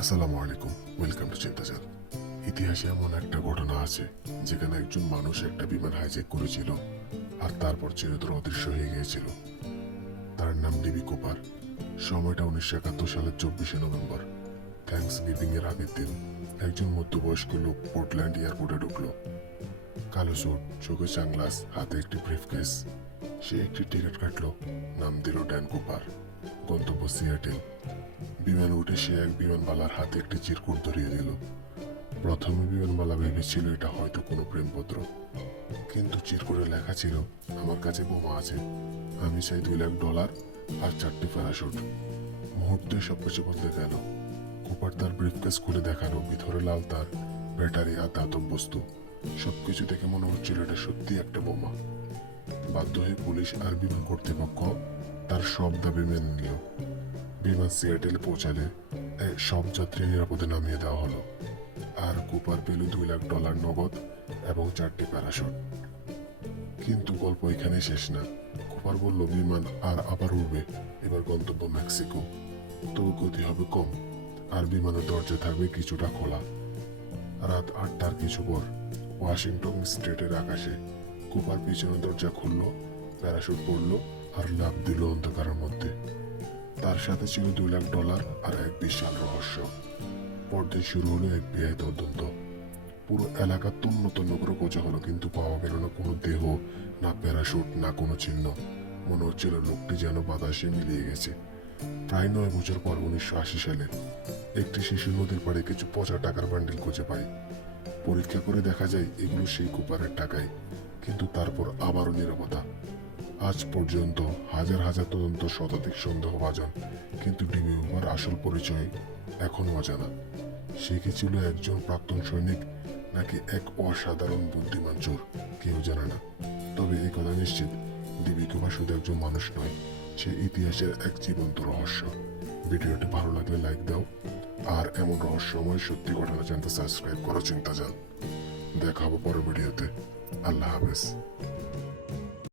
আসসালামু আলাইকুম, welcome to চিন্তাজাল। ইতিহাসে এমন একটা ঘটনা আছে যেখানে একজন মানুষ একটা বিমান হাইজ্যাক করেছিল আর তারপর চিরতরে অদৃশ্য হয়ে গিয়েছিল। তার নাম ডিবি কুপার। সময়টা 1971 সালের 24শে নভেম্বর, থ্যাঙ্কস গিভিং এর আগের দিন। একজন মধ্যবয়স্ক লোক পোর্টল্যান্ড এয়ারপোর্টে ঢুকলো। কালো স্যুট, চোখে সানগ্লাস, হাতে একটি ব্রিফকেস। সে একটি টিকিট কাটলো, নাম দিল ড্যান কুপার, গন্তব্য সিয়াটেল। বিমানে উঠে সে এক বিমানবালার হাতে একটি চিরকুট ধরিয়ে দিল। প্রথমে বিমানবালা ভেবেছিল এটা হয়তো কোনো প্রেমপত্র, কিন্তু চিরকুটে লেখা ছিল, আমার কাছে বোমা আছে, আমি চাই $2 লাখ আর 4টি প্যারাশুট। মুহূর্তে সবকিছু বদলে গেল। কুপার তার ব্রিফকেস খুলে দেখালো, ভিতরে লাল তার, ব্যাটারি আর ধাতব বস্তু। সবকিছু দেখে মনে হচ্ছিল এটা সত্যি একটা বোমা। বাধ্য হয়ে পুলিশ আর বিমান কর্তৃপক্ষ তার সব দাবি মেনে নিল। বিমান সিয়াটেলে পৌঁছালে সব যাত্রী নিরাপদে নামিয়ে দেওয়া হলো, আর কুপার পেল $2 লাখ নগদ এবং 4টি প্যারাশুট। কিন্তু গল্প এখানে শেষ না। কুপার বলল বিমান আর আবার উড়বে, এবার গন্তব্য মেক্সিকো। তবে গতি হবে কম, আর বিমানের দরজা থাকবে কিছুটা খোলা। রাত 8টার কিছু পর ওয়াশিংটন স্টেটের আকাশে কুপার পিছনের দরজা খুলল, প্যারাশুট পড়ল আর লাফ দিল অন্ধকারের মধ্যে। তার সাথে ছিল $2 লাখ আর এক বিশাল রহস্য। পরদিন শুরু হলো FBI তদন্ত। পুরো এলাকা তন্ন তন্ন করে খোঁজা হলো, কিন্তু পাওয়া গেল না কোনো দেহ, না প্যারাশুট, না কোনো চিহ্ন। মনে হচ্ছিল লোকটি যেন বাতাসে মিলিয়ে গেছে। প্রায় 9 বছর পর 1980 সালে একটি শিশু নদীর পাড়ে কিছু পচা টাকার বান্ডিল খুঁজে পায়। পরীক্ষা করে দেখা যায় এগুলো সেই কুপারের টাকাই, কিন্তু তারপর আবারও নীরবতা। আজ পর্যন্ত হাজার হাজার তদন্ত, শতাধিক সন্দেহভাজন, কিন্তু ডিবি কুপার আসল পরিচয় এখনো অজানা। সে কি ছিল একজন প্রাক্তন সৈনিক, নাকি এক অসাধারণ বুদ্ধিমান চোর, কেউ জানে না। তবে এই কথা নিশ্চিত, ডিবি কুপার শুধু একজন মানুষ নয়, সে ইতিহাসের এক জীবন্ত রহস্য। ভিডিওটি ভালো লাগলে লাইক দাও, আর এমন রহস্যময় সত্যি ঘটনা জানতে সাবস্ক্রাইব করো চিন্তাজাল। দেখা হবে পরের ভিডিওতে। আল্লাহ হাফেজ।